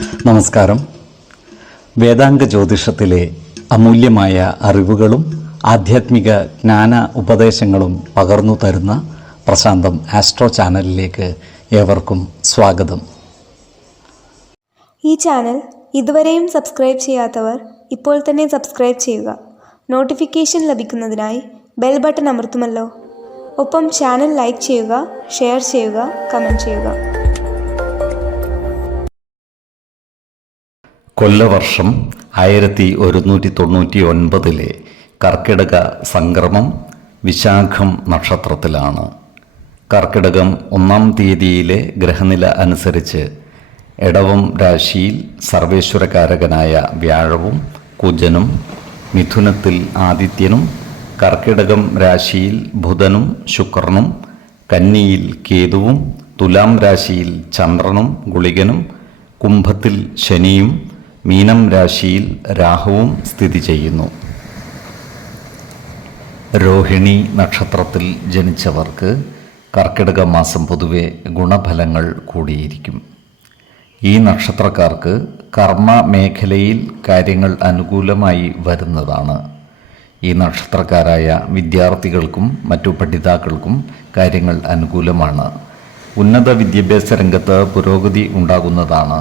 നമസ്കാരം. വേദാംഗ ജ്യോതിഷത്തിലെ അമൂല്യമായ അറിവുകളും ആധ്യാത്മിക ജ്ഞാന ഉപദേശങ്ങളും പകർന്നു തരുന്ന പ്രശാന്തം ആസ്ട്രോ ചാനലിലേക്ക് ഏവർക്കും സ്വാഗതം. ഈ ചാനൽ ഇതുവരെയും സബ്സ്ക്രൈബ് ചെയ്യാത്തവർ ഇപ്പോൾ തന്നെ സബ്സ്ക്രൈബ് ചെയ്യുക. നോട്ടിഫിക്കേഷൻ ലഭിക്കുന്നതിനായി ബെൽ ബട്ടൺ അമർത്തുമല്ലോ. ഒപ്പം ചാനൽ ലൈക്ക് ചെയ്യുക, ഷെയർ ചെയ്യുക, കമൻറ്റ് ചെയ്യുക. കൊല്ലവർഷം 1199 കർക്കിടക സംക്രമം വിശാഖം നക്ഷത്രത്തിലാണ്. കർക്കിടകം 1-ാം തീയതിയിലെ ഗ്രഹനില അനുസരിച്ച് എടവം രാശിയിൽ സർവേശ്വരകാരകനായ വ്യാഴവും കുജനും, മിഥുനത്തിൽ ആദിത്യനും, കർക്കിടകം രാശിയിൽ ബുധനും ശുക്രനും, കന്നിയിൽ കേതുവും, തുലാം രാശിയിൽ ചന്ദ്രനും ഗുളികനും, കുംഭത്തിൽ ശനിയും, മീനം രാശിയിൽ രാഹുവും സ്ഥിതി ചെയ്യുന്നു. രോഹിണി നക്ഷത്രത്തിൽ ജനിച്ചവർക്ക് കർക്കിടക മാസം പൊതുവെ ഗുണഫലങ്ങൾ കൂടിയിരിക്കും. ഈ നക്ഷത്രക്കാർക്ക് കർമ്മ മേഖലയിൽ കാര്യങ്ങൾ അനുകൂലമായി വരുന്നതാണ്. ഈ നക്ഷത്രക്കാരായ വിദ്യാർത്ഥികൾക്കും മറ്റു പഠിതാക്കൾക്കും കാര്യങ്ങൾ അനുകൂലമാണ്. ഉന്നത വിദ്യാഭ്യാസ രംഗത്ത് പുരോഗതി ഉണ്ടാകുന്നതാണ്.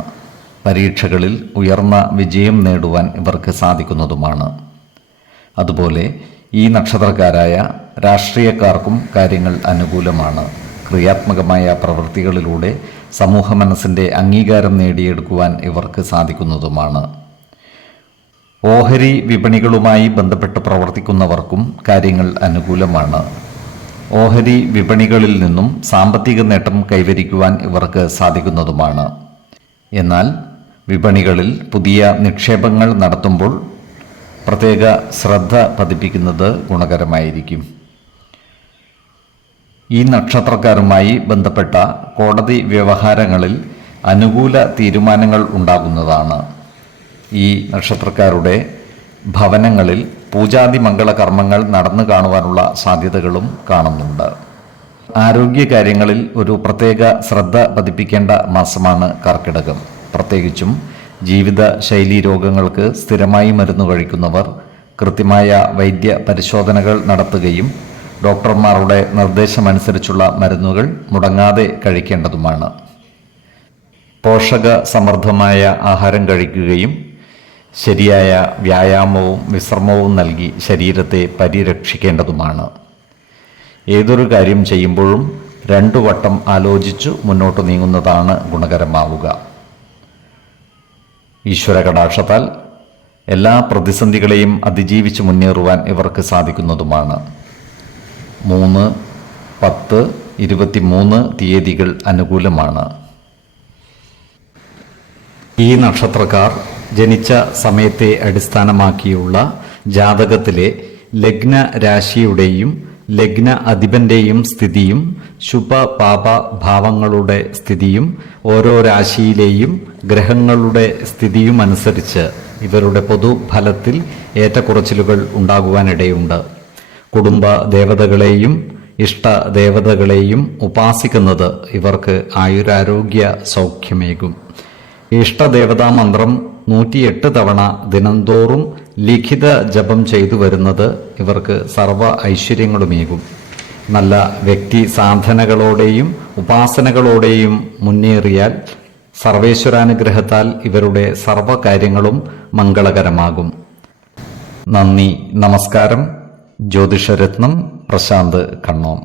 പരീക്ഷകളിൽ ഉയർന്ന വിജയം നേടുവാൻ ഇവർക്ക് സാധിക്കുന്നതുമാണ്. അതുപോലെ ഈ നക്ഷത്രക്കാരായ രാഷ്ട്രീയക്കാർക്കും കാര്യങ്ങൾ അനുകൂലമാണ്. ക്രിയാത്മകമായ പ്രവൃത്തികളിലൂടെ സമൂഹ മനസ്സിൻ്റെ അംഗീകാരം നേടിയെടുക്കുവാൻ ഇവർക്ക് സാധിക്കുന്നതുമാണ്. ഓഹരി വിപണികളുമായി ബന്ധപ്പെട്ട് പ്രവർത്തിക്കുന്നവർക്കും കാര്യങ്ങൾ അനുകൂലമാണ്. ഓഹരി വിപണികളിൽ നിന്നും സാമ്പത്തിക നേട്ടം കൈവരിക്കുവാൻ ഇവർക്ക് സാധിക്കുന്നതുമാണ്. എന്നാൽ വിപണികളിൽ പുതിയ നിക്ഷേപങ്ങൾ നടത്തുമ്പോൾ പ്രത്യേക ശ്രദ്ധ പതിപ്പിക്കുന്നത് ഗുണകരമായിരിക്കും. ഈ നക്ഷത്രക്കാരുമായി ബന്ധപ്പെട്ട കോടതി വ്യവഹാരങ്ങളിൽ അനുകൂല തീരുമാനങ്ങൾ ഉണ്ടാകുന്നതാണ്. ഈ നക്ഷത്രക്കാരുടെ ഭവനങ്ങളിൽ പൂജാതി മംഗളകർമ്മങ്ങൾ നടന്നു കാണുവാനുള്ള സാധ്യതകളും കാണുന്നുണ്ട്. ആരോഗ്യകാര്യങ്ങളിൽ ഒരു പ്രത്യേക ശ്രദ്ധ പതിപ്പിക്കേണ്ട മാസമാണ് കർക്കിടകം. പ്രത്യേകിച്ചും ജീവിത ശൈലീ രോഗങ്ങൾക്ക് സ്ഥിരമായി മരുന്ന് കഴിക്കുന്നവർ കൃത്യമായ വൈദ്യ പരിശോധനകൾ നടത്തുകയും ഡോക്ടർമാരുടെ നിർദ്ദേശമനുസരിച്ചുള്ള മരുന്നുകൾ മുടങ്ങാതെ കഴിക്കേണ്ടതുമാണ്. പോഷക സമൃദ്ധമായ ആഹാരം കഴിക്കുകയും ശരിയായ വ്യായാമവും വിശ്രമവും നൽകി ശരീരത്തെ പരിരക്ഷിക്കേണ്ടതുമാണ്. ഏതൊരു കാര്യം ചെയ്യുമ്പോഴും 2 വട്ടം ആലോചിച്ചു മുന്നോട്ട് നീങ്ങുന്നതാണ് ഗുണകരമാവുക. ഈശ്വര കടാക്ഷത്താൽ എല്ലാ പ്രതിസന്ധികളെയും അതിജീവിച്ച് മുന്നേറുവാൻ ഇവർക്ക് സാധിക്കുന്നതുമാണ്. 3, 10, 23 തീയതികൾ അനുകൂലമാണ്. ഈ നക്ഷത്രക്കാർ ജനിച്ച സമയത്തെ അടിസ്ഥാനമാക്കിയുള്ള ജാതകത്തിലെ ലഗ്ന രാശിയുടെയും ലഗ്ന അധിപന്റെയും സ്ഥിതിയും ശുഭ പാപ ഭാവങ്ങളുടെ സ്ഥിതിയും ഓരോ രാശിയിലെയും ഗ്രഹങ്ങളുടെ സ്ഥിതിയും അനുസരിച്ച് ഇവരുടെ പൊതുഫലത്തിൽ ഏറ്റക്കുറച്ചിലുകൾ ഉണ്ടാകുവാനിടയുണ്ട്. കുടുംബ ദേവതകളെയും ഇഷ്ട ദേവതകളെയും ഉപാസിക്കുന്നത് ഇവർക്ക് ആയുരാരോഗ്യ സൗഖ്യമേകും. ഇഷ്ടദേവതാ മന്ത്രം 108 തവണ ദിനംതോറും ലിഖിത ജപം ചെയ്തു വരുന്നത് ഇവർക്ക് സർവ ഐശ്വര്യങ്ങളുമേകും. നല്ല വ്യക്തി സാധനകളോടെയും ഉപാസനകളോടെയും മുന്നേറിയാൽ സർവേശ്വരാനുഗ്രഹത്താൽ ഇവരുടെ സർവകാര്യങ്ങളും മംഗളകരമാകും. നന്ദി, നമസ്കാരം. ജ്യോതിഷരത്നം പ്രശാന്ത് കണ്ണോം.